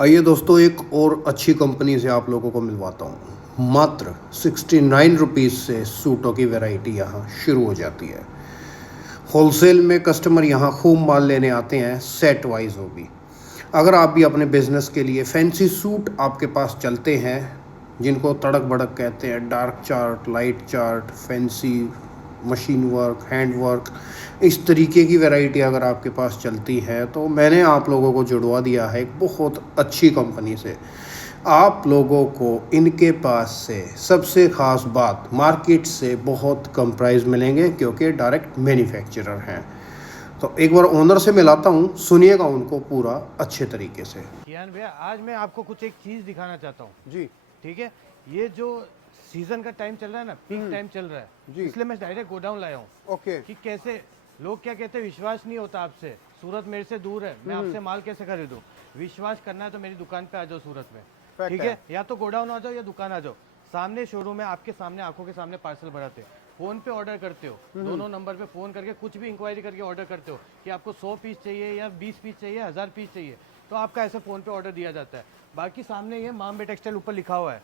आइए दोस्तों, एक और अच्छी कंपनी से आप लोगों को मिलवाता हूँ। मात्र 69 रुपीज़ से सूटों की वैरायटी यहाँ शुरू हो जाती है। होलसेल में कस्टमर यहाँ खूब माल लेने आते हैं, सेट वाइज हो भी। अगर आप भी अपने बिजनेस के लिए फैंसी सूट आपके पास चलते हैं, जिनको तड़क भड़क कहते हैं, dark chart, light chart, fancy, machine work, hand work, इस तरीके की वैरायटी अगर आपके पास चलती है तो मैंने आप लोगों को जुड़वा दिया है एक बहुत अच्छी कंपनी से। आप लोगों को इनके पास से सबसे ख़ास बात, मार्केट से बहुत कम प्राइस मिलेंगे क्योंकि डायरेक्ट मैन्युफैक्चरर हैं। तो एक बार ओनर से मिलाता हूँ, सुनिएगा उनको पूरा अच्छे तरीके से। कियान भैया, आज मैं आपको कुछ एक चीज़ दिखाना चाहता हूँ। जी ठीक है, ये जो सीजन का टाइम चल रहा है ना, पीक टाइम चल रहा है, जी। इसलिए मैं डायरेक्ट गोडाउन लाया हूँ ओके। कि कैसे लोग क्या कहते हैं, विश्वास नहीं होता आपसे। सूरत मेरे से दूर है, मैं आपसे माल कैसे खरीदूं? विश्वास करना है तो मेरी दुकान पे आ जाओ सूरत में। ठीक है, या तो गोडाउन आ जाओ या दुकान आ जाओ। सामने शोरूम है, आपके सामने आंखों के सामने पार्सल बढ़ाते हैं। फोन पे ऑर्डर करते हो, दोनों नंबर पे फोन करके कुछ भी इंक्वायरी करके ऑर्डर करते हो कि आपको 100 पीस चाहिए या 20 पीस चाहिए, 1000 पीस चाहिए, तो आपका ऐसे फ़ोन पे ऑर्डर दिया जाता है। बाकी सामने ये मामबे टेक्सटाइल ऊपर लिखा हुआ है।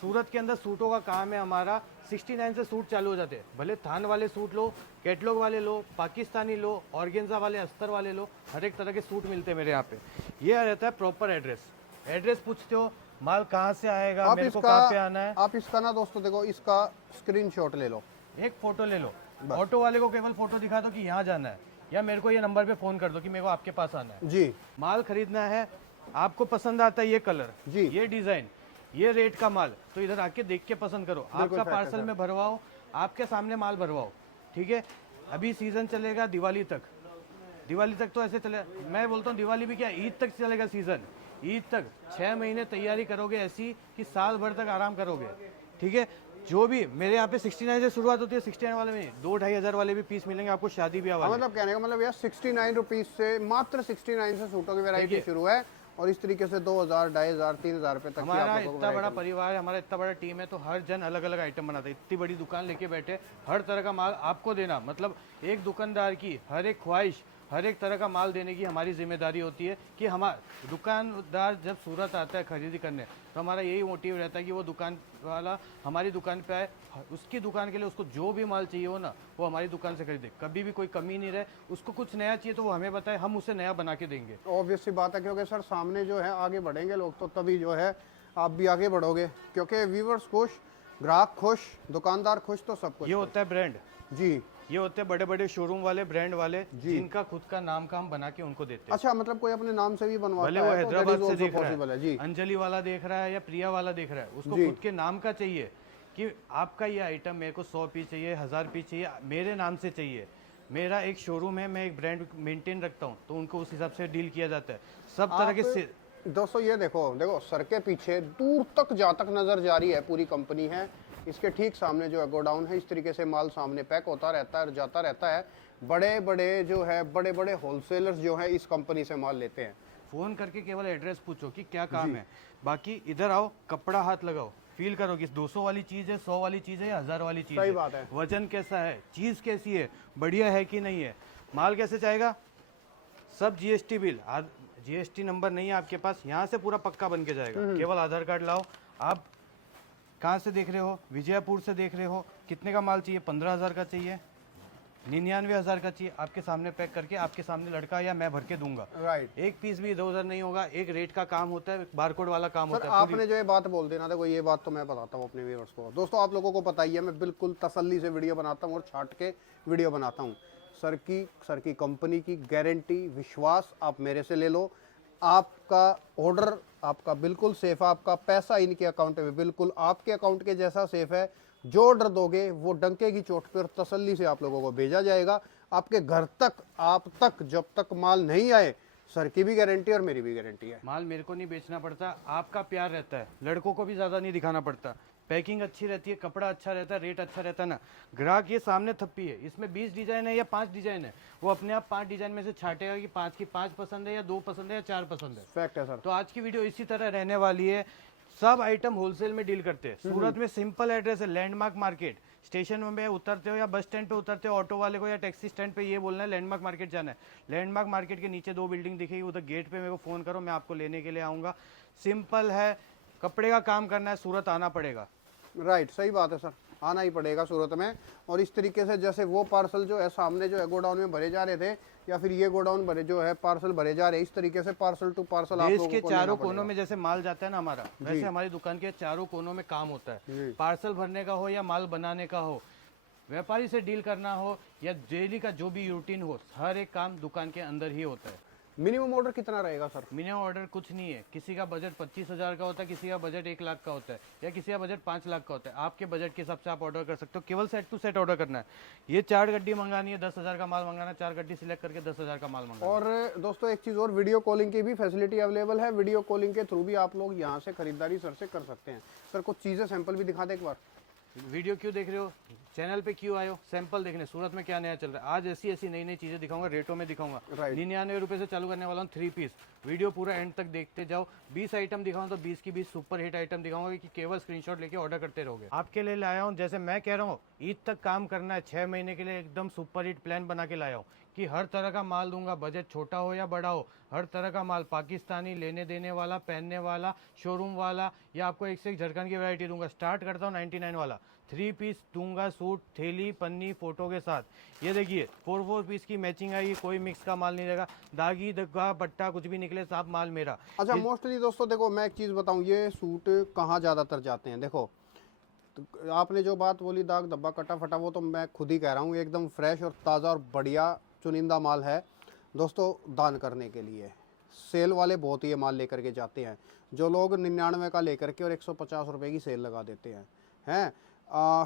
सूरत के अंदर सूटों का काम है हमारा। 69 से सूट चालू हो जाते हैं, भले थान वाले सूट लो, कैटलॉग वाले लो, पाकिस्तानी लो, ऑर्गेन्जा वाले, अस्तर वाले लो, हर एक तरह के सूट मिलते हैं मेरे यहाँ पे। ये रहता है प्रॉपर एड्रेस। एड्रेस पूछते हो, माल कहाँ से आएगा, मेरे को कहाँ पे आना है, आप इसका ना दोस्तों देखो, इसका स्क्रीनशॉट ले लो, एक फ़ोटो ले लो। ऑटो वाले को केवल फ़ोटो दिखा दो कि यहाँ जाना है, या मेरे को ये नंबर पे फ़ोन कर दो कि मेरे को आपके पास आना है। जी माल खरीदना है, आपको पसंद आता है ये कलर, जी। ये डिजाइन, ये रेट का माल, तो इधर आके देख के पसंद करो। आपका पार्सल में भरवाओ, आपके सामने माल भरवाओ। ठीक है, अभी सीजन चलेगा दिवाली तक। दिवाली तक तो ऐसे चले, मैं बोलता हूँ दिवाली भी क्या, ईद तक चलेगा सीजन। ईद तक 6 महीने तैयारी करोगे ऐसी कि साल भर तक आराम करोगे। ठीक है, जो भी मेरे यहाँ पे 69 से शुरुआत होती है, 69 वाले में 2-2.5 हज़ार वाले भी पीस मिलेंगे आपको, शादी ब्याह वाले। मतलब कहने का मतलब यार 69 रुपीज से, मात्र 69 से सूटों की वैरायटी शुरू है, और इस तरीके से 2000, 2500, 3000 रुपए तक हमारा इतना बड़ा परिवार है, हमारा इतना बड़ा टीम है, तो हर जन अलग अलग आइटम बनाता है। इतनी बड़ी दुकान लेके बैठे, हर तरह का माल आपको देना, मतलब एक दुकानदार की हर एक ख्वाहिश, हर एक तरह का माल देने की हमारी जिम्मेदारी होती है कि हमारा दुकानदार जब सूरत आता है खरीदी करने, तो हमारा यही मोटिव रहता है कि वो दुकान वाला हमारी दुकान पे आए, उसकी दुकान के लिए उसको जो भी माल चाहिए हो ना, वो हमारी दुकान से खरीदे, कभी भी कोई कमी नहीं रहे। उसको कुछ नया चाहिए तो वो हमें बताए, हम उसे नया बना के देंगे। ऑब्वियस सी बात है, क्योंकि सर सामने जो है आगे बढ़ेंगे लोग तो तभी जो है आप भी आगे बढ़ोगे, क्योंकि व्यूवर्स खुश, ग्राहक खुश, दुकानदार खुश, तो सब कुछ। ये होता है ब्रांड। जी, ये होते हैं बड़े बड़े शोरूम वाले, ब्रांड वाले, जिनका खुद का नाम का हम बना के उनको देते हैं। अच्छा, मतलब कोई अपने नाम से भी बनवाता भले वो है तो that हैदराबाद is से also देख रहा possible है, जी। अंजलि वाला देख रहा है या प्रिया वाला देख रहा है, उसको खुद के नाम का चाहिए कि आपका ये आइटम मेरे को 100 पीस चाहिए, 1000 पीस चाहिए, मेरे नाम से चाहिए। मेरा एक शोरूम है, मैं एक ब्रांड मेंटेन रखता हूँ, तो उनको उस हिसाब से डील किया जाता है। सब तरह के दोस्तों ये देखो देखो, सर के पीछे दूर तक जहाँ तक नजर जा रही है पूरी कंपनी है, इसके ठीक सामने जो है गोडाउन है। इस तरीके से माल सामने पैक होता रहता है और जाता रहता है। बड़े बड़े जो है, बड़े बड़े होलसेलर्स जो है इस कंपनी से माल लेते हैं। फोन करके केवल एड्रेस पूछो कि क्या काम है, बाकी इधर आओ, कपड़ा हाथ लगाओ, फील करो कि 200 वाली चीज़ है, 100 वाली चीज़ है या 1000 वाली चीज़ सही है, बात है। वजन कैसा है, चीज़ कैसी है, बढ़िया है कि नहीं है, माल कैसे चाहेगा, सब जीएसटी बिल, जीएसटी नंबर नहीं है आपके पास, यहाँ से पूरा पक्का बन के जाएगा। केवल आधार कार्ड लाओ। आप कहाँ से देख रहे हो? विजयपुर से देख रहे हो? कितने का माल चाहिए? 15,000 का चाहिए, 99,000 का चाहिए, आपके सामने पैक करके आपके सामने लड़का या मैं भर के दूंगा। राइट। एक पीस भी इधर उधर नहीं होगा। एक रेट का काम होता है, बारकोड वाला काम होता है। आपने जो ये बात बोल देना, देखो ये बात तो मैं बताता हूँ अपने व्यूअर्स को। दोस्तों आप लोगों को पता ही है, मैं बिल्कुल तसल्ली से वीडियो बनाता हूँ और छाट के वीडियो बनाता हूँ। सर की कंपनी की गारंटी, विश्वास आप मेरे से ले लो। आपका ऑर्डर आपका बिल्कुल सेफ है, आपका पैसा इनके अकाउंट में बिल्कुल आपके अकाउंट के जैसा सेफ है। जो ऑर्डर दोगे वो डंके की चोट पर तसल्ली से आप लोगों को भेजा जाएगा आपके घर तक, आप तक, जब तक माल नहीं आए। सर की भी गारंटी और मेरी भी गारंटी है। माल मेरे को नहीं बेचना पड़ता, आपका प्यार रहता है, लड़कों को भी ज़्यादा नहीं दिखाना पड़ता, पैकिंग अच्छी रहती है, कपड़ा अच्छा रहता है, रेट अच्छा रहता है ना। ग्राहक ये सामने थप्पी है, इसमें 20 डिजाइन है या 5 डिजाइन है, वो अपने आप 5 डिजाइन में से छाटेगा कि 5 की 5 पसंद है या 2 पसंद है या 4 पसंद है। फैक्ट है सर। तो आज की वीडियो इसी तरह रहने वाली है। सब आइटम होलसेल में डील करते हैं। सूरत में सिंपल एड्रेस है, लैंडमार्क मार्केट, स्टेशन में उतरते हो या बस स्टैंड पे उतरते हो, ऑटो वाले को या टैक्सी स्टैंड पे ये बोलना है लैंडमार्क मार्केट जाना है। लैंडमार्क मार्केट के नीचे 2 बिल्डिंग दिखेगी, उधर गेट पे मेरे को फ़ोन करो, मैं आपको लेने के लिए आऊँगा। सिंपल है, कपड़े का काम करना है, सूरत आना पड़ेगा। राइट, सही बात है सर, आना ही पड़ेगा सूरत में। और इस तरीके से जैसे वो पार्सल जो है सामने जो है गोडाउन में भरे जा रहे थे, या फिर ये गोडाउन भरे जो है पार्सल भरे जा रहे हैं, इस तरीके से पार्सल टू पार्सल आप देश लोगों के को चारों लेना कोनों पड़ेगा। में जैसे माल जाता है ना हमारा, वैसे हमारी दुकान के चारों कोनों में काम होता है। पार्सल भरने का हो या माल बनाने का हो, व्यापारी से डील करना हो या डेली का जो भी रूटीन हो, हर एक काम दुकान के अंदर ही होता है। मिनिमम ऑर्डर कितना रहेगा सर? मिनिमम ऑर्डर कुछ नहीं है, किसी का बजट 25,000 का होता है, किसी का बजट 1 लाख का होता है, या किसी का बजट 5 लाख का होता है। आपके बजट के हिसाब से आप ऑर्डर कर सकते हो, केवल सेट टू सेट ऑर्डर करना है। ये 4 गड्डी मंगानी है, 10,000 का माल मंगाना, 4 गड्डी सिलेक्ट करके 10,000 का माल मंगाना। और दोस्तों एक चीज़ और, वीडियो कॉलिंग की भी फैसिलिटी अवेलेबल है। वीडियो कॉलिंग के थ्रू भी आप लोग यहाँ से खरीदारी सर से कर सकते हैं। सर कुछ चीज़ें सैंपल भी दिखा दे एक बार। वीडियो क्यों देख रहे हो, चैनल पे क्यों आए हो? सैंपल देखने, सूरत में क्या नया चल रहा है। आज ऐसी ऐसी नई नई चीजें दिखाऊंगा, रेटों में दिखाऊंगा। 99 रुपए से चालू करने वाला हूँ 3 पीस। वीडियो पूरा एंड तक देखते जाओ। 20 आइटम दिखाऊंगा तो 20 की 20 सुपर हिट आइटम दिखाऊंगा कि केवल स्क्रीनशॉट लेके ऑर्डर करते रहोगे। आपके लिए लाया हूँ, जैसे मैं कह रहा हूँ ईद तक काम करना है, 6 महीने के लिए एकदम सुपर हिट प्लान बना के लाया हूँ कि हर तरह का माल दूंगा, बजट छोटा हो या बड़ा हो, हर तरह का माल, पाकिस्तानी, लेने देने वाला, पहनने वाला, शोरूम वाला, या आपको एक से एक झटकन की वैरायटी दूंगा। स्टार्ट करता हूँ 99 वाला, 3 पीस दूंगा, सूट, थैली, पन्नी, फोटो के साथ। ये देखिए 4 पीस की मैचिंग आएगी, कोई मिक्स का माल नहीं रहेगा, दागी दगा पट्टा कुछ भी निकले, साफ माल मेरा। अच्छा, मोस्टली दोस्तों देखो मैं एक चीज़ बताऊँ, ये सूट कहाँ ज़्यादातर जाते हैं? देखो तो आपने जो बात बोली दाग धब्बा कटा फटा, वो तो मैं खुद ही कह रहा हूँ, एकदम फ्रेश और ताज़ा और बढ़िया चुनिंदा माल है दोस्तों, दान करने के लिए। सेल वाले बहुत ही ये माल लेकर के जाते हैं, जो लोग 99 का लेकर के और 150 रुपये की सेल लगा देते हैं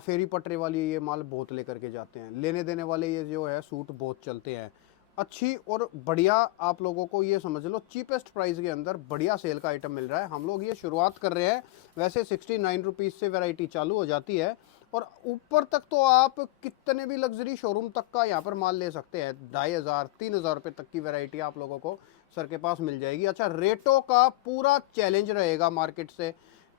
फेरी पटरे वाली ये माल बहुत लेकर के जाते हैं। लेने देने वाले ये जो है सूट बहुत चलते हैं, अच्छी और बढ़िया। आप लोगों को ये समझ लो चीपेस्ट प्राइस के अंदर बढ़िया सेल का आइटम मिल रहा है। हम लोग ये शुरुआत कर रहे हैं, वैसे 69 रुपीज़ से वैरायटी चालू हो जाती है, और ऊपर तक तो आप कितने भी लग्जरी शोरूम तक का यहाँ पर माल ले सकते हैं। 2,500 3,000 रुपये तक की वैरायटी आप लोगों को सर के पास मिल जाएगी। अच्छा, रेटों का पूरा चैलेंज रहेगा मार्केट से।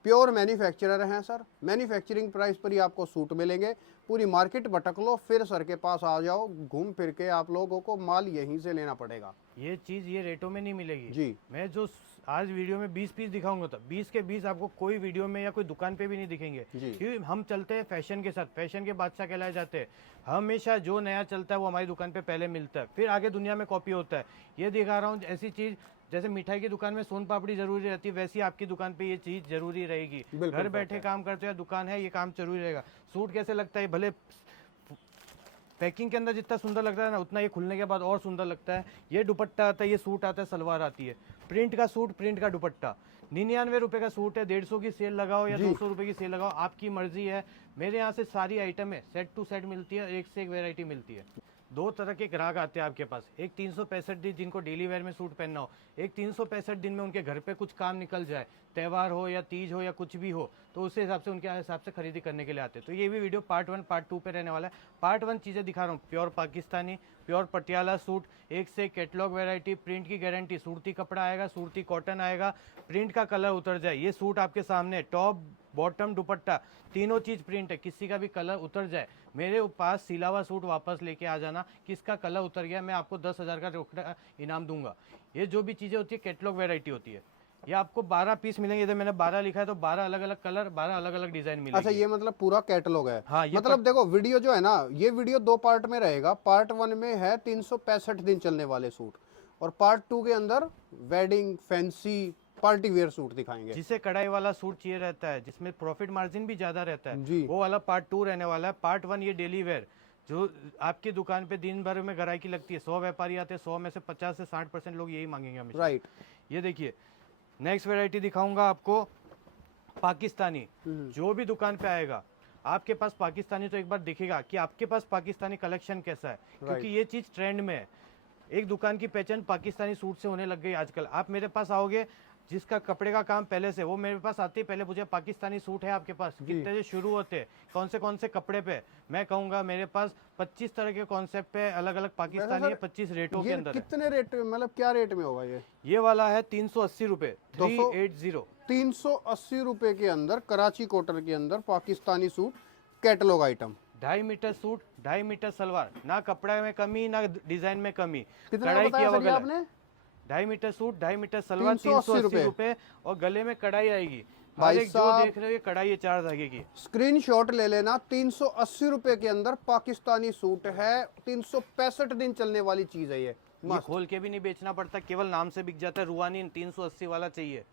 प्योर मैन्युफैक्चरर हैं सर, मैन्युफैक्चरिंग प्राइस पर ही आपको सूट मिलेंगे। पूरी मार्केट भटक लो, फिर सर के पास आ जाओ, घूम फिर के आप लोगों को माल यहीं से लेना पड़ेगा। ये चीज ये रेटों में नहीं मिलेगी जी। मैं जो आज वीडियो में 20 पीस दिखाऊंगा, तो 20 के 20 आपको कोई वीडियो में या कोई दुकान पे भी नहीं दिखेंगे, क्योंकि हम चलते हैं फैशन के साथ, फैशन के बादशाह कहलाए जाते हैं। हमेशा जो नया चलता है वो हमारी दुकान पे पहले मिलता है, फिर आगे दुनिया में कॉपी होता है। ये दिखा रहा हूँ ऐसी चीज, जैसे मिठाई की दुकान में सोन पापड़ी जरूरी रहती है, वैसी आपकी दुकान पे ये चीज जरूरी रहेगी। घर बैठे काम करते हो या दुकान है, ये काम जरूरी रहेगा। सूट कैसे लगता है, भले पैकिंग के अंदर जितना सुंदर लगता है ना, उतना ये खुलने के बाद और सुंदर लगता है। ये दुपट्टा आता है, ये सूट आता है, सलवार आती है, प्रिंट का सूट, प्रिंट का दुपट्टा। 99 रुपए का सूट है, 150 की सेल लगाओ या 200 रुपए की सेल लगाओ, आपकी मर्जी है। मेरे यहाँ से सारी आइटम है, सेट टू सेट मिलती है, एक से एक वेरायटी मिलती है। 2 तरह के ग्राहक आते हैं आपके पास, एक 365 दिन जिनको डेली वेयर में सूट पहनना हो, एक 365 दिन में उनके घर पे कुछ काम निकल जाए, त्यौहार हो या तीज हो या कुछ भी हो, तो उस हिसाब से उनके हिसाब से खरीदी करने के लिए आते हैं। तो ये भी वीडियो पार्ट 1 पार्ट 2 पे रहने वाला है। पार्ट 1 चीज़ें दिखा रहा हूँ, pure Pakistani, pure Patiala suit, एक से कैटलॉग वेरायटी, प्रिंट की गारंटी, सूरती कपड़ा आएगा, सूरती कॉटन आएगा, प्रिंट का कलर उतर जाए। ये सूट आपके सामने, टॉप बॉटम दुपट्टा तीनों चीज प्रिंट है, किसी का भी कलर उतर जाए, मेरे पास सिला हुआ सूट वापस लेके आ जाना, किसका कलर उतर गया मैं आपको 10,000 का रोकड़ा इनाम दूंगा। ये जो भी चीजें होती है कैटलॉग वेरायटी होती है। ये आपको 12 पीस मिलेंगे, इधर मैंने 12 लिखा है तो 12 अलग अलग कलर, 12 अलग अलग डिजाइन मिलेंगे। अच्छा, ये मतलब पूरा कैटलॉग है? हाँ, ये मतलब देखो वीडियो जो है ना, ये वीडियो 2 पार्ट में रहेगा। पार्ट 1 में है 365 दिन चलने वाले सूट, और पार्ट 2 के अंदर wedding, fancy, party wear suit दिखाएंगे। जिसे कढ़ाई वाला सूट चाहिए रहता है, जिसमें प्रॉफिट मार्जिन भी ज्यादा रहता है जी, वो वाला पार्ट 2 रहने वाला है। पार्ट 1 ये डेली वेयर, जो आपकी दुकान पे दिन भर में ग्राहकी लगती है, 100 व्यापारी आते हैं, 100 में से 50 से 60% लोग यही मांगेंगे हमेशा। राइट। ये देखिए नेक्स्ट वैरायटी दिखाऊंगा आपको, पाकिस्तानी। जो भी दुकान पे आएगा आपके पास पाकिस्तानी, तो एक बार दिखेगा कि आपके पास पाकिस्तानी कलेक्शन कैसा है, क्योंकि ये चीज ट्रेंड में है। एक दुकान की पहचान पाकिस्तानी सूट से होने लग गई आजकल। आप मेरे पास आओगे, जिसका कपड़े का काम पहले से, वो मेरे पास आते ही पहले पूछे पाकिस्तानी सूट है आपके पास, कितने से शुरू होते हैं, कौन से कपड़े पे। मैं कहूंगा मेरे पास 25 तरह के कॉन्सेप्ट पे अलग अलग पाकिस्तानी है, 25 रेटों के अंदर। कितने रेट, मतलब क्या रेट में होगा ये वाला है 380 रुपए, 380 380 रुपए के अंदर कराची कॉटन के अंदर Pakistani suit catalogue item. 2.5 metre suit, 2.5 metre salwar, ना कपड़ा में कमी ना डिजाइन में कमी, कितने का कढ़ाई बताया किया हुआ सर ये गला, आपने? 2.5 मीटर सूट, 2.5 मीटर सलवार, 380 380 रुपए, और गले में कढ़ाई आएगी। हर भाई एक जो साहब, देख रहे हो ये कढ़ाई है 4 धागे की। स्क्रीनशॉट ले लेना। 380 रुपए के अंदर पाकिस्तानी सूट है। 365 दिन चलने वाली चीज है ये। ये खोल के भी नहीं बेचना पड़ता, केवल नाम से बिक जाता है। रुवानी 380 वाला चाहिए,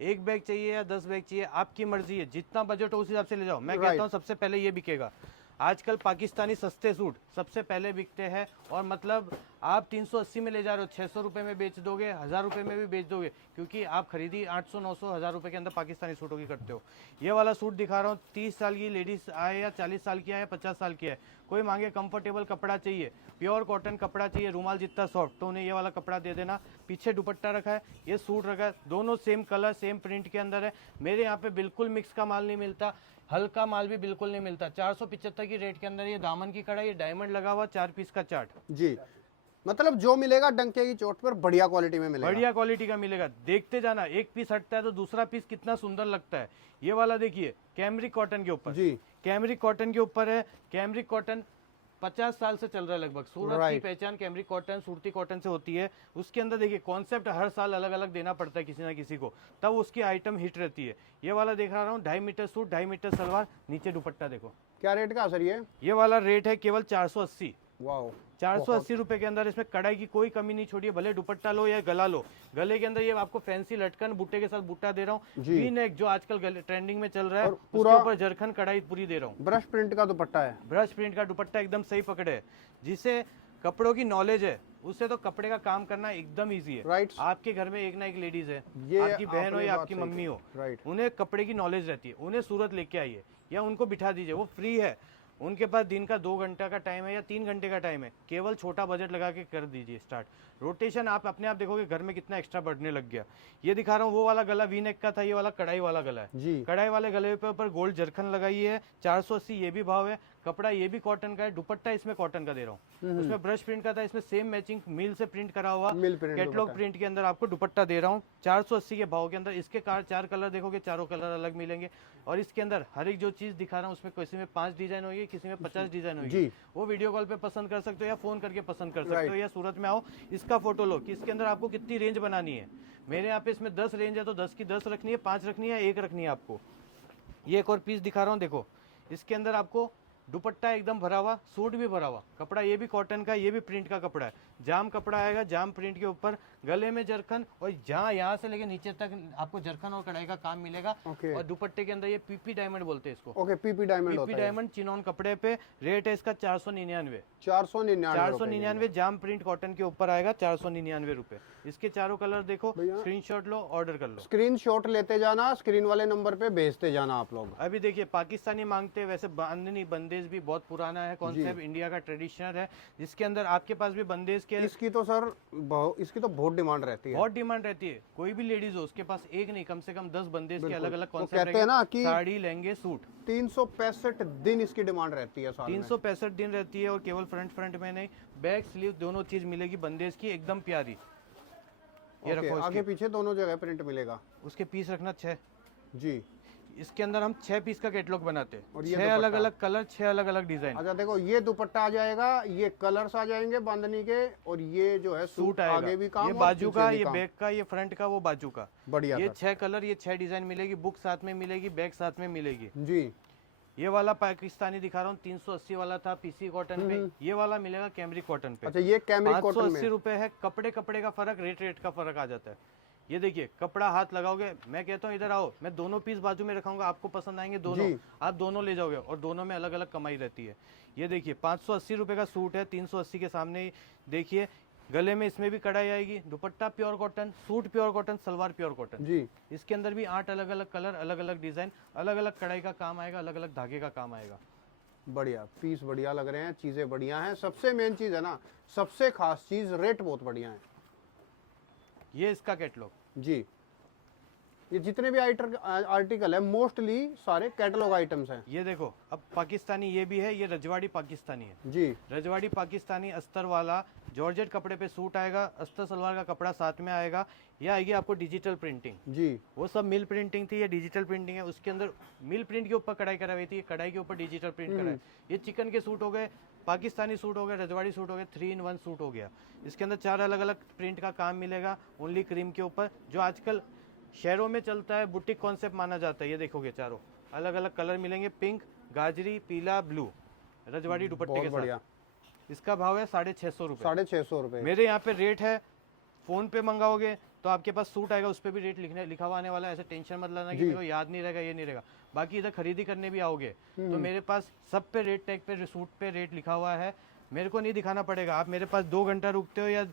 एक बैग चाहिए या 10 बैग चाहिए, आपकी मर्जी है, जितना बजट हो उस हिसाब से ले जाओ। मैं कहता हूँ सबसे पहले ये बिकेगा। आजकल पाकिस्तानी सस्ते सूट सबसे पहले बिकते हैं, और मतलब आप 380 में ले जा रहे हो, 600 रुपये में बेच दोगे, 1000 रुपये में भी बेच दोगे, क्योंकि आप खरीदी 800 900 1000 रुपये के अंदर पाकिस्तानी सूटों की करते हो। ये वाला सूट दिखा रहा हूँ, 30 साल की लेडीज आए या 40 साल की आए या 50 साल की है, कोई मांगे कंफर्टेबल कपड़ा चाहिए, प्योर कॉटन कपड़ा चाहिए, रुमाल जितना सॉफ्ट, तो उन्हें ये वाला कपड़ा दे देना। पीछे दुपट्टा रखा है, ये सूट रखा है, दोनों सेम कलर सेम प्रिंट के अंदर है। मेरे यहाँ पे बिल्कुल मिक्स का माल नहीं मिलता, हल्का माल भी बिल्कुल नहीं मिलता। 475 की रेट के अंदर ये दामन की कढ़ाई, ये डायमंड लगा हुआ, 4 पीस का चार्ट जी, मतलब जो मिलेगा डंके की चोट पर बढ़िया क्वालिटी में मिलेगा। बढ़िया क्वालिटी का मिलेगा। देखते जाना, एक पीस हटता है तो दूसरा पीस कितना सुंदर लगता है। ये वाला देखिए, कैमरिक कॉटन के ऊपर जी, कैमरिक कॉटन के ऊपर है। कैमरिक कॉटन 50 साल से चल रहा है लगभग। सूरत की पहचान कैमरिक कॉटन, सूरती कॉटन से होती है। उसके अंदर देखिए कॉन्सेप्ट हर साल अलग अलग देना पड़ता है किसी ना किसी को, तब उसकी आइटम हिट रहती है। ये वाला देख रहा हूँ, 2.5 मीटर सूट, 2.5 मीटर सलवार, नीचे दुपट्टा देखो। क्या रेट का सर ये वाला रेट है केवल 480। वाओ, 480 रुपए के अंदर इसमें कढ़ाई की कोई कमी नहीं छोड़ी है। भले दुपट्टा लो या गला लो, गले के अंदर ये आपको फैंसी लटकन बूटे के साथ बूटा दे रहा हूँ। वी नेक जो आजकल ट्रेंडिंग में चल रहा है, उसके ऊपर जरखन कढ़ाई पूरी दे रहा हूँ। ब्रश प्रिंट का दुपट्टा है। ब्रश प्रिंट का दुपट्टा एकदम सही पकड़े है। जिसे कपड़ों की नॉलेज है उससे तो कपड़े का काम करना एकदम इजी है। राइट, आपके घर में एक ना एक लेडीज है, ये आपकी बहन हो या आपकी मम्मी हो, उन्हें कपड़े की नॉलेज रहती है, उन्हें सूरत लेके आइए या उनको बिठा दीजिए, वो फ्री है। उनके पास दिन का 2 घंटा का टाइम है या 3 घंटे का टाइम है, केवल छोटा बजट लगा के कर दीजिए स्टार्ट। रोटेशन आप अपने आप देखोगे घर में कितना एक्स्ट्रा बढ़ने लग गया। ये दिखा रहा हूँ, वो वाला गला वी नेक का था, ये वाला कढ़ाई वाला गला है जी। कढ़ाई वाले गले पे ऊपर गोल्ड जरखन लगाई है। 480 ये भी भाव है। कपड़ा ये भी कॉटन का है, दुपट्टा इसमें कॉटन का दे रहा हूँ। उसमें ब्रश प्रिंट का था, इसमें सेम मैचिंग मिल से प्रिंट करा हुआ कैटलॉग प्रिंट के अंदर आपको दुपट्टा दे रहा हूँ 480 के भाव के अंदर। इसके 4 कलर देखोगे, चारों कलर अलग मिलेंगे। और इसके अंदर हर एक जो चीज दिखा रहा हूँ उसमें किसी में 5 डिजाइन होगी, किसी में 50 डिजाइन होगी। वो वीडियो कॉल पे पसंद कर सकते हो या फोन करके पसंद कर सकते हो, या सूरत में आओ, इसका फोटो लो कि इसके अंदर आपको कितनी रेंज बनानी है। मेरे यहाँ पे इसमें 10 रेंज है, तो 10 की 10 रखनी है, 5 रखनी है, 1 रखनी है आपको। ये एक और पीस दिखा रहा हूँ, देखो इसके अंदर आपको दुपट्टा एकदम भरा हुआ, सूट भी भरा हुआ, कपड़ा ये भी कॉटन का, ये भी प्रिंट का कपड़ा है। जाम कपड़ा आएगा, जाम प्रिंट के ऊपर, गले में जरखन, और जहाँ यहाँ से लेके नीचे तक आपको जरखन और कढ़ाई का काम मिलेगा। और दुपट्टे के अंदर ये पीपी डायमंड बोलते हैं इसको। पीपी डायमंड चिनॉन कपड़े पे। रेट है इसका 499। 499 जाम प्रिंट कॉटन के ऊपर आएगा, 499 रुपए। इसके चारों कलर देखो, स्क्रीनशॉट लो, ऑर्डर कर लो। स्क्रीनशॉट लेते जाना, स्क्रीन वाले नंबर पे भेजते जाना आप लोग। अभी देखिए पाकिस्तानी मांगते हैं, वैसे बांधनी बंदेज भी बहुत पुराना है कॉन्सेप्ट, इंडिया का ट्रेडिशनल है, जिसके अंदर आपके पास भी बंदेज के। इसकी तो सर इसकी तो बहुत डिमांड रहती है, बहुत डिमांड रहती है। कोई भी लेडीज हो उसके पास एक नहीं, कम से कम 10 बंदेज के अलग अलग कॉन्सेप्ट कहते हैं ना कि साड़ी, लहंगे, सूट। 365 दिन इसकी डिमांड रहती है साल में। 365 दिन रहती है, और केवल फ्रंट में नहीं, बैक स्लीव दोनों चीज मिलेगी बंदेज की, एकदम प्यारी। ये रखो, आगे पीछे दोनों जगह प्रिंट मिलेगा। उसके पीस रखना 6 जी। इसके अंदर हम 6 पीस का कैटलॉग बनाते हैं, और 6 अलग अलग कलर, 6 अलग अलग डिजाइन। अच्छा देखो, ये दुपट्टा आ जाएगा, ये कलर्स आ जाएंगे बांधनी के, और ये जो है सूट आएगा। आगे भी काम, ये बाजू का, ये बैक का, ये फ्रंट का, वो बाजू का। बढ़िया। ये 6 कलर, ये 6 डिजाइन मिलेगी। बुक साथ में मिलेगी, बैग साथ में मिलेगी जी। ये वाला पाकिस्तानी दिखा रहा हूँ, 380 वाला था पीसी कॉटन पे, ये वाला मिलेगा कैमरिक कॉटन पे। अच्छा, ये कैमरिक कॉटन में 580 रुपए है। कपड़े का फर्क, रेट का फर्क आ जाता है। ये देखिए कपड़ा हाथ लगाओगे, मैं कहता हूँ इधर आओ, मैं दोनों पीस बाजू में रखाऊंगा, आपको पसंद आएंगे दोनों, आप दोनों ले जाओगे, और दोनों में अलग अलग कमाई रहती है। ये देखिए 580 रुपए का सूट है, 380 के सामने ही देखिए, गले में इसमें भी कढ़ाई आएगी, dupatta pure cotton, suit pure cotton, salwar pure cotton जी। इसके अंदर भी 8 अलग अलग कलर, अलग अलग डिजाइन, अलग अलग कढ़ाई का काम आएगा, अलग अलग धागे का काम आएगा। बढ़िया पीस, बढ़िया लग रहे हैं, चीजें बढ़िया हैं। सबसे मेन चीज है ना, सबसे खास चीज, रेट बहुत बढ़िया है। ये इसका कैटलॉग जी। ये जितने भी आर्टिकल है मोस्टली सारे कैटलॉग आइटम्स हैं। ये देखो, अब पाकिस्तानी ये भी है, ये रजवाड़ी पाकिस्तानी है जी, रजवाड़ी पाकिस्तानी अस्तर वाला जॉर्जेट कपड़े पे सूट आएगा, अस्तर सलवार का कपड़ा साथ में आएगा। ये आएगी आपको डिजिटल प्रिंटिंग। जी, वो सब मिल प्रिंटिंग थी, ये डिजिटल प्रिंटिंग है। उसके अंदर मिल प्रिंट के ऊपर कढ़ाई करा हुई थी, कढ़ाई के ऊपर डिजिटल प्रिंट करा है। ये चिकन के सूट हो गए, पाकिस्तानी सूट हो गए, रजवाड़ी सूट हो गए, 3 in 1 सूट हो गया। इसके अंदर 4 अलग अलग प्रिंट का काम मिलेगा, ओनली क्रीम के ऊपर, जो आजकल शहरों में चलता है, बुटीक कॉन्सेप्ट माना जाता है। ये देखोगे चारों अलग अलग कलर मिलेंगे, पिंक, गाजरी, पीला, ब्लू, रजवाड़ी दुपट्टे बहुत के बढ़िया। साथ। इसका भाव है 650 रुपये। 650 रुपए। मेरे यहाँ पे रेट है, फोन पे मंगाओगे तो आपके पास सूट आएगा, उस पर भी रेट लिखा हुआ आने वाला है। ऐसे टेंशन मत लेना कि मेरे को याद नहीं रहेगा, ये नहीं रहेगा। बाकी इधर खरीदी करने भी आओगे तो मेरे पास सब पे रेट टैग पे सूट पे रेट लिखा हुआ है, मेरे को नहीं दिखाना पड़ेगा। आप मेरे पास 2 घंटा रुकते हो या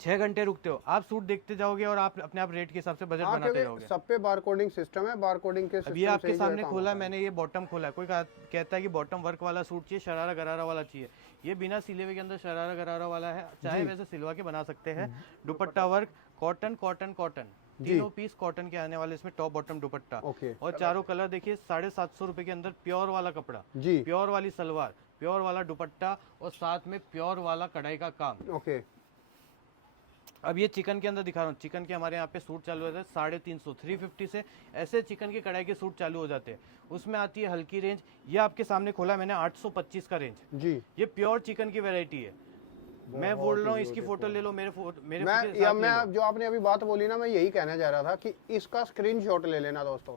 6 घंटे रुकते हो, आप सूट देखते जाओगे और आप अपने आप रेट के हिसाब से बजट बनाते जाओगे। सब पे बारकोडिंग सिस्टम है, बारकोडिंग के अब सिस्टम ये से आपके ही जो है सामने काम खोला, होता है। मैंने ये बॉटम खोला है। कोई कहता है कि बॉटम वर्क वाला सूट चाहिए, शरारा गरारा वाला चाहिए। ये बिना सिले हुए के अंदर शरारा गरारा वाला है, चाहे वैसे सिलवा के बना सकते हैं। दुपट्टा वर्क, कॉटन कॉटन कॉटन, तीनों पीस कॉटन के आने वाले इसमें, टॉप बॉटम दुपट्टा। ओके। और चारों कलर देखिए, 750 रुपए के अंदर प्योर वाला कपड़ा, जी, प्योर वाली सलवार, प्योर वाला दुपट्टा और साथ में प्योर वाला कढ़ाई का काम। ओके। अब ये चिकन के अंदर दिखा रहा हूँ, चिकन के हमारे यहाँ पे सूट चालू होते हैं 350 350 से ऐसे चिकन की कढ़ाई के सूट चालू हो जाते हैं। उसमें आती है हल्की रेंज, ये आपके सामने खोला मैंने 825 का रेंज। जी, ये प्योर चिकन की वैरायटी है। मैं बोल रहा हूँ इसकी फोटो ले लो, मेरे मैं जो आपने अभी बात बोली ना, मैं यही कहना चाह रहा था कि इसका स्क्रीनशॉट ले लेना दोस्तों।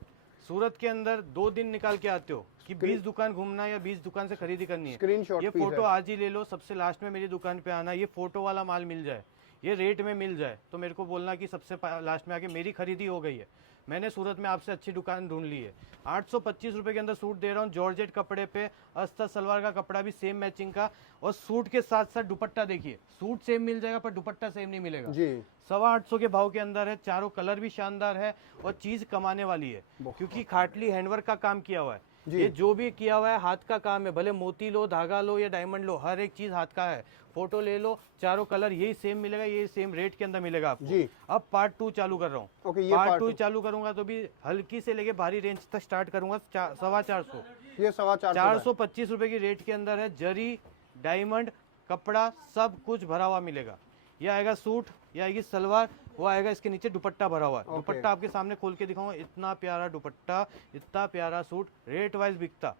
सूरत के अंदर 2 दिन निकाल के आते हो कि 20 दुकान घूमना या 20 दुकान से खरीदी करनी है, स्क्रीनशॉट ये फोटो आज ही ले लो। सबसे लास्ट में मेरी दुकान पे आना, ये फोटो वाला माल मिल जाए, ये रेट में मिल जाए तो मेरे को बोलना कि सबसे लास्ट में आके मेरी खरीदी हो गई है। मैंने सूरत में आपसे अच्छी दुकान ढूंढ ली है। 825 रुपए के अंदर सूट दे रहा हूँ, जॉर्जेट कपड़े पे, अस्तर सलवार का कपड़ा भी सेम मैचिंग का, और सूट के साथ साथ दुपट्टा देखिए, सूट सेम मिल जाएगा पर दुपट्टा सेम नहीं मिलेगा। जी, 825 के भाव के अंदर है। चारों कलर भी शानदार है और चीज कमाने वाली है, क्योंकि खाटली हैंडवर्क का काम किया हुआ है। ये जो भी किया हुआ है हाथ का काम है, भले मोती लो, धागा लो या डायमंड लो, हर एक चीज हाथ का है। फोटो ले लो, चारों कलर यही सेम मिलेगा, यही सेम रेट के अंदर मिलेगा आपको। जी। अब पार्ट 2 चालू कर रहा हूँ। ओके, ये पार्ट part 2 two। चालू करूंगा तो भी हल्की से लेके भारी रेंज तक स्टार्ट करूंगा। 450 ये 450 425 रुपए की रेट के अंदर है। जरी, डायमंड, कपड़ा सब कुछ भरा हुआ मिलेगा। ये आएगा सूट, ये आएगी सलवार, वो आएगा इसके नीचे दुपट्टा भरा हुआ है। दुपट्टा आपके सामने खोल के दिखाऊंगा, इतना प्यारा दुपट्टा, इतना प्यारा सूट, रेट वाइज बिकता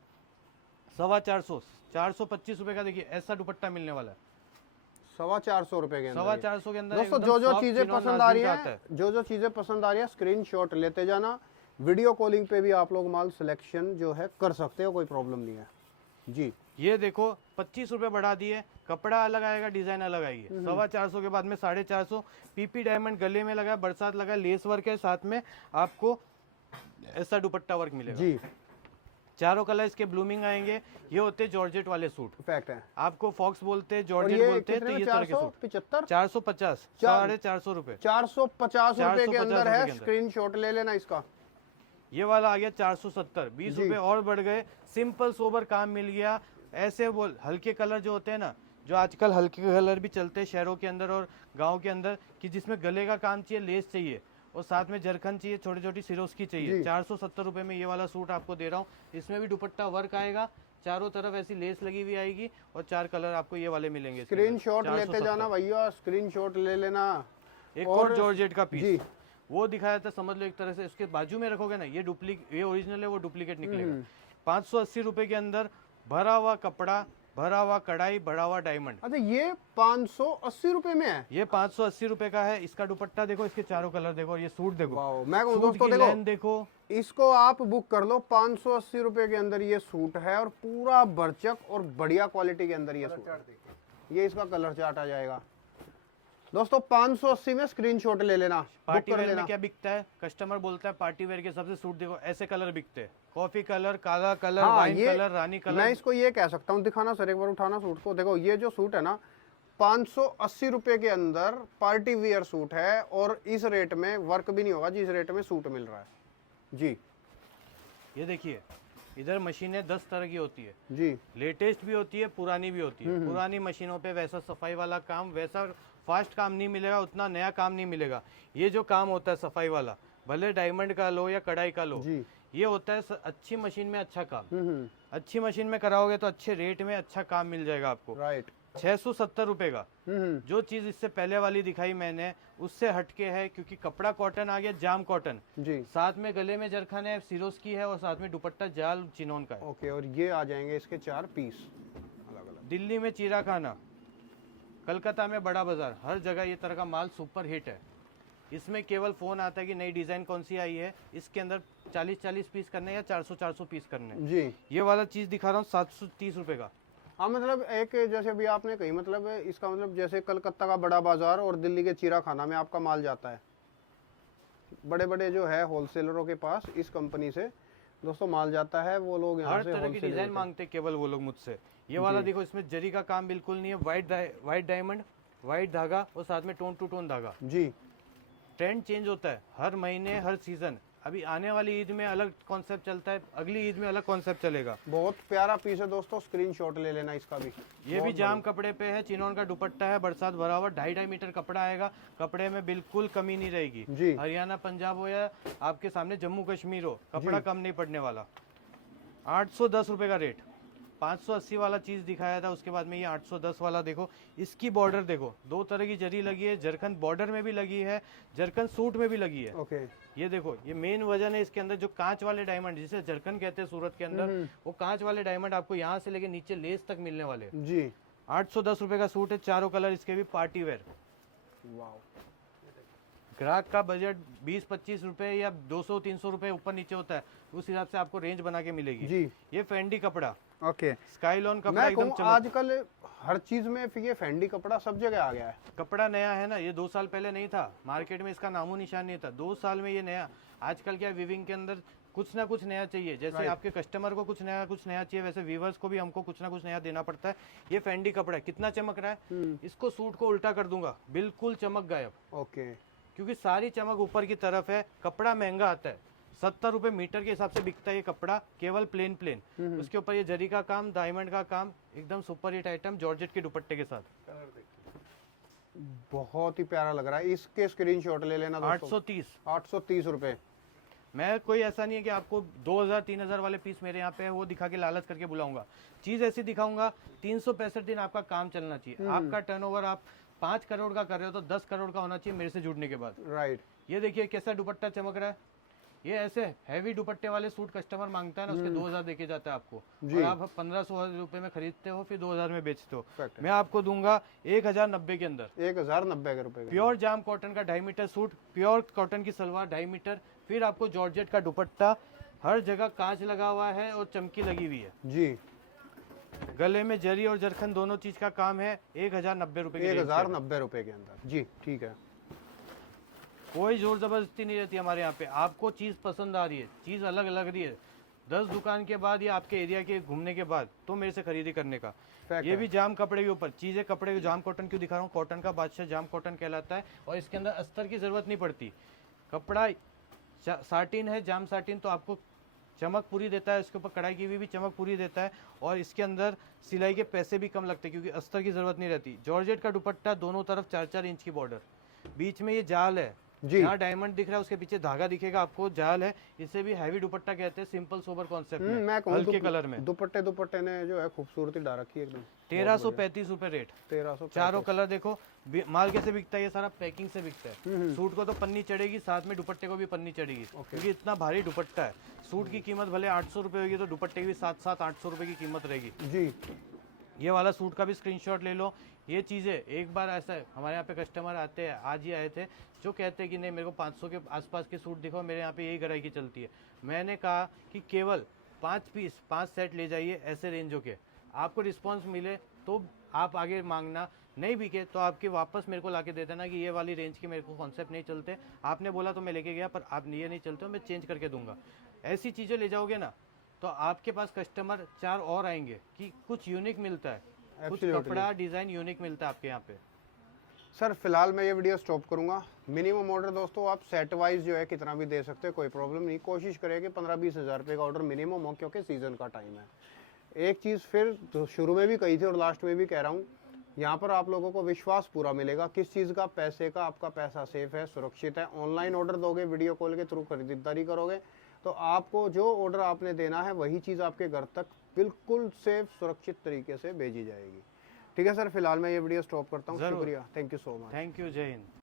425 425 रुपए का। देखिए ऐसा दुपट्टा मिलने वाला है 425 रुपए के अंदर। 425 के अंदर। दोस्तों जो जो चीजें पसंद आ रही हैं, जो चीजें पसंद आ रही है, स्क्रीनशॉट लेते जाना। वीडियो कॉलिंग पे भी आप लोग माल सिलेक्शन जो है कर सकते हो, कोई प्रॉब्लम नहीं है। जी, ये देखो 25 रुपए बढ़ा दिए, कपड़ा अलग आएगा, डिजाइन अलग आएगी। 425 के बाद में 450 पीपी डायमंड गले में लगा, बरसात लगा, लेस वर्क है, साथ में आपको ऐसा दुपट्टा वर्क मिलेगा। जी, चारों कलर इसके ब्लूमिंग आएंगे। ये होते हैं जॉर्जेट वाले सूट, फैक्ट है। आपको फॉक्स बोलते हैं, और जॉर्जेट ये बोलते हैं, तो कितने ये में? तरह के सूट 475 450 450 रुपए 450 रुपए के 450 अंदर है। रुपए के अंदर। स्क्रीनशॉट ले लेना इसका। ये वाला आ गया 470 20 रुपए और बढ़ गए। सिंपल सोबर काम मिल गया। ऐसे वो हल्के कलर जो होते हैं ना, जो आजकल हल्के कलर भी चलते हैं शहरों के अंदर और गांव के अंदर, कि जिसमें गले का काम चाहिए, लेस चाहिए और साथ में जरखन चाहिए, छोटी छोटी सिरोस्की चाहिए। 470 रुपए में ये वाला सूट आपको दे रहा हूँ। इसमें भी दुपट्टा वर्क आएगा, चारों तरफ ऐसी लेस लगी हुई आएगी और 4 कलर आपको ये वाले मिलेंगे। स्क्रीनशॉट लेते जाना भैया, स्क्रीनशॉट ले लेना। एक और जॉर्जेट का पीस वो दिखाया था, समझ लो एक तरह से। उसके बाजू में रखोगे ना, ये ओरिजिनल है, वो डुप्लीकेट निकलेगा। 580 रुपए के अंदर भरा हुआ कपड़ा, भरा हुआ कढ़ाई, भरा हुआ डायमंड। अच्छा, ये 580 रुपए में है? ये 580 रुपए का है। इसका दुपट्टा देखो, इसके चारों कलर देखो, और ये सूट देखो। वाओ, मैं सूट दोस्तों की लाइन देखो, इसको आप बुक कर लो। 580 रुपए के अंदर ये सूट है और पूरा बरचक और बढ़िया क्वालिटी के अंदर ये सूट है। ये इसका कलर चार्ट आ जाएगा दोस्तों। 580 में स्क्रीनशॉट ले लेना, पार्टी वेयर में क्या बिकता है, कस्टमर बोलता है पार्टी वेयर के सबसे सूट देखो, ऐसे कलर बिकते हैं, कॉफी कलर, काला कलर, वाइन कलर, रानी कलर। मैं इसको ये कह सकता हूँ, दिखाना सर एक बार, उठाना सूट को। देखो ये जो सूट है ना, 580 रुपए के अंदर पार्टी वेयर सूट है और इस रेट में वर्क भी नहीं होगा जिस रेट में सूट मिल रहा है। जी, ये देखिए इधर मशीनें 10 तरह की होती है जी, लेटेस्ट भी होती है, पुरानी भी होती है। पुरानी मशीनों पे वैसा सफाई वाला काम, वैसा फास्ट काम नहीं मिलेगा, उतना नया काम नहीं मिलेगा। ये जो काम होता है सफाई वाला, भले डायमंड का लो या कढ़ाई का लो, जी। ये होता है अच्छी मशीन में अच्छा काम। हम्म। अच्छी मशीन में कराओगे तो अच्छे रेट में अच्छा काम मिल जाएगा आपको। राइट। 670 रुपए का। हम्म। जो चीज इससे पहले वाली दिखाई मैंने उससे हटके है, क्योंकि कपड़ा कॉटन आ गया, जाम कॉटन, जी। साथ में गले में जरखान है, सिरोस की है, और साथ में दुपट्टा जाल चिनोन का है। ओके, और ये आ जाएंगे इसके 4 पीस अलग अलग। दिल्ली में चीरा खाना, कलकत्ता में बड़ा बाजार, हर जगह ये तरह का माल सुपर हिट है। इसमें केवल फोन आता है कि नई डिजाइन कौन सी आई है, इसके अंदर 40-40 पीस करने या 400-400 पीस करने। जी। ये वाला चीज दिखा रहा हूँ 730 रुपए का। हाँ, मतलब एक जैसे अभी आपने कही, मतलब इसका मतलब जैसे कलकत्ता का बड़ा बाजार और दिल्ली के चीरा खाना में आपका माल जाता है, बड़े बड़े जो है होलसेलरों के पास इस कंपनी से दोस्तों माल जाता है, वो लोग यहाँ हर से तरह की डिजाइन मांगते हैं केवल वो लोग मुझसे। ये वाला देखो, इसमें जरी का काम बिल्कुल नहीं है, व्हाइट डायमंड, व्हाइट धागा और साथ में टोन टू टोन धागा। जी। ट्रेंड चेंज होता है हर महीने, हर सीजन। अभी आने वाली ईद में अलग कॉन्सेप्ट चलता है, अगली ईद में अलग कॉन्सेप्ट चलेगा। बहुत प्यारा पीस है दोस्तों, स्क्रीनशॉट ले लेना इसका भी। ये भी जाम कपड़े पे है, चिनोन का दुपट्टा है, बरसात भरा हुआ, 2.5 मीटर कपड़ा आएगा। कपड़े में बिल्कुल कमी नहीं रहेगी। जी। हरियाणा, पंजाब हो या आपके सामने जम्मू कश्मीर हो, कपड़ा कम नहीं पड़ने वाला। 810 रुपए का रेट। 580 वाला चीज दिखाया था, उसके बाद में ये 810 वाला देखो। इसकी बॉर्डर देखो, 2 तरह की जरी लगी है, जरकन बॉर्डर में भी लगी है, जरकन सूट में भी लगी है। ओके। ये देखो, ये मेन वजन है इसके अंदर, जो कांच वाले डायमंड जिसे जरकन कहते हैं सूरत के अंदर, वो कांच वाले डायमंड आपको यहाँ से लेके नीचे लेस तक मिलने वाले हैं। जी। 810 रुपए का सूट है, चारों कलर इसके भी पार्टी वेयर। वाओ। ग्राहक का बजट 20-25 रुपए या 200-300 रुपए ऊपर नीचे होता है, उस हिसाब से आपको रेंज बना के मिलेगी। जी। ये फेंडी कपड़ा, ओके। स्काईलॉन कपड़ा, मैं एकदम कहूँ आजकल हर चीज में ये फेंडी कपड़ा सब जगह आ गया है। कपड़ा नया है ना, ये 2 साल पहले नहीं था मार्केट में, इसका नामो निशान नहीं था। 2 साल में ये नया। आजकल क्या विविंग के अंदर कुछ ना कुछ नया चाहिए, जैसे आपके कस्टमर को कुछ नया चाहिए, वैसे व्यूवर्स को भी हमको कुछ ना कुछ नया देना पड़ता है। ये फेंडी कपड़ा है, कितना चमक रहा है। इसको सूट को उल्टा कर दूंगा, बिल्कुल चमक गायब। ओके। क्योंकि सारी चमक ऊपर की तरफ है। कपड़ा महंगा आता है, 70 रुपए मीटर के हिसाब से बिकता है ये कपड़ा, केवल प्लेन। उसके ऊपर ये जरी का काम, डायमंड का काम, एकदम सुपर हिट आइटम, जॉर्जेट के दुपट्टे के साथ। बहुत ही प्यारा लग रहा है। इसके स्क्रीनशॉट ले लेना दोस्तों। 830 रुपए। मैं कोई ऐसा नहीं है कि आपको 2000-3000 वाले पीस मेरे यहाँ पे है वो दिखा के लालच करके बुलाऊंगा। चीज ऐसी दिखाऊंगा, 365 दिन आपका काम चलना चाहिए। आपका टर्नओवर आप 5 करोड़ का कर रहे हो तो 10 करोड़ का होना चाहिए मेरे से जुड़ने के बाद। राइट। ये देखिए कैसा दुपट्टा चमक रहा है। ये ऐसे हैवी दुपट्टे वाले सूट कस्टमर मांगता है ना, उसके 2000 देके जाता है आपको, और आप 1500 रुपए में खरीदते हो, फिर 2000 में बेचते हो। मैं आपको दूंगा 1090 के अंदर, 1090 रुपए का। प्योर जाम कॉटन का 2.5 मीटर सूट, प्योर कॉटन की सलवार 2.5 मीटर, फिर आपको जॉर्जेट का दुपट्टा, हर जगह कांच लगा हुआ है और चमकी लगी हुई है। जी। गले में जरी और जरखन दोनों चीज का काम है। 1090 रुपए की 1090 रुपए के अंदर। जी ठीक है। कोई जोर जबरदस्ती नहीं रहती हमारे यहाँ पे। आपको चीज पसंद आ रही है, चीज अलग लग रही है, 10 दुकान के बाद या आपके एरिया के घूमने के बाद तो मेरे से खरीदी करने का। ये भी जाम कपड़े के ऊपर चीजें, कपड़े के जाम कॉटन क्यों दिखा रहा हूँ, कॉटन का बादशाह जाम कॉटन कहलाता है, और इसके अंदर अस्तर की जरूरत नहीं पड़ती। कपड़ा साटिन है, जाम साटिन, तो आपको चमक पूरी देता है, इसके ऊपर कढ़ाई की हुई भी चमक पूरी देता है, और इसके अंदर सिलाई के पैसे भी कम लगते हैं क्योंकि अस्तर की जरूरत नहीं रहती। जॉर्जेट का दुपट्टा, दोनों तरफ 4-4 इंच की बॉर्डर, बीच में ये जाल है, यहाँ डायमंड दिख रहा है, उसके पीछे धागा दिखेगा आपको, जाल है। इसे भी हैवी दुपट्टा कहते हैं, सिंपल सोबर कॉन्सेप्ट में, हल्के कलर में। दुपट्टे ने जो है खूबसूरती डाल रखी है एकदम। 1335 रुपए रेट। 1335। चारों कलर देखो। माल कैसे बिकता है, ये सारा पैकिंग से बिकता है। सूट को तो पन्नी चढ़ेगी, साथ में दुपट्टे को भी पन्नी चढ़ेगी, क्योंकि इतना भारी दुपट्टा है। सूट की कीमत भले 800 रुपए होगी, तो दुपट्टे की भी 700-800 रुपए की कीमत रहेगी जी। ये वाला सूट का भी स्क्रीनशॉट ले लो। ये चीज़ें एक बार ऐसा है, हमारे यहाँ पे कस्टमर आते हैं, आज ही आए थे, जो कहते हैं कि नहीं मेरे को 500 के आसपास के सूट दिखाओ, मेरे यहाँ पे यही गराई की चलती है। मैंने कहा कि केवल 5 पीस 5 सेट ले जाइए, ऐसे रेंजों के। आपको रिस्पॉन्स मिले तो आप आगे मांगना, नहीं बिके तो आपके वापस मेरे को लाके दे देना कि ये वाली रेंज के मेरे को कॉन्सेप्ट नहीं चलते। आपने बोला तो मैं लेके गया, पर आप ये नहीं चलते हो, मैं चेंज करके दूंगा। ऐसी चीज़ें ले जाओगे ना तो आपके पास कस्टमर 4 और आएंगे कि कुछ यूनिक मिलता है, कुछ कपड़ा डिजाइन यूनिक मिलता है आपके यहाँ पे। सर फिलहाल मैं ये वीडियो स्टॉप करूंगा। मिनिमम ऑर्डर दोस्तों आप सेट वाइज जो है कितना भी दे सकते हो, कोई प्रॉब्लम नहीं। कोशिश करें कि 15-20 हज़ार रुपये का ऑर्डर मिनिमम हो, क्योंकि सीजन का टाइम है। एक चीज़ फिर तो शुरू में भी कही थी और लास्ट में भी कह रहा हूँ, यहाँ पर आप लोगों को विश्वास पूरा मिलेगा। किस चीज़ का? पैसे का। आपका पैसा सेफ है, सुरक्षित है। ऑनलाइन ऑर्डर दोगे, वीडियो कॉल के थ्रू खरीदारी करोगे तो आपको जो ऑर्डर आपने देना है वही चीज़ आपके घर तक बिल्कुल सेफ सुरक्षित तरीके से भेजी जाएगी। ठीक है सर, फिलहाल मैं ये वीडियो स्टॉप करता हूँ। जरूर। शुक्रिया, thank you so much. Thank you, जय हिंद।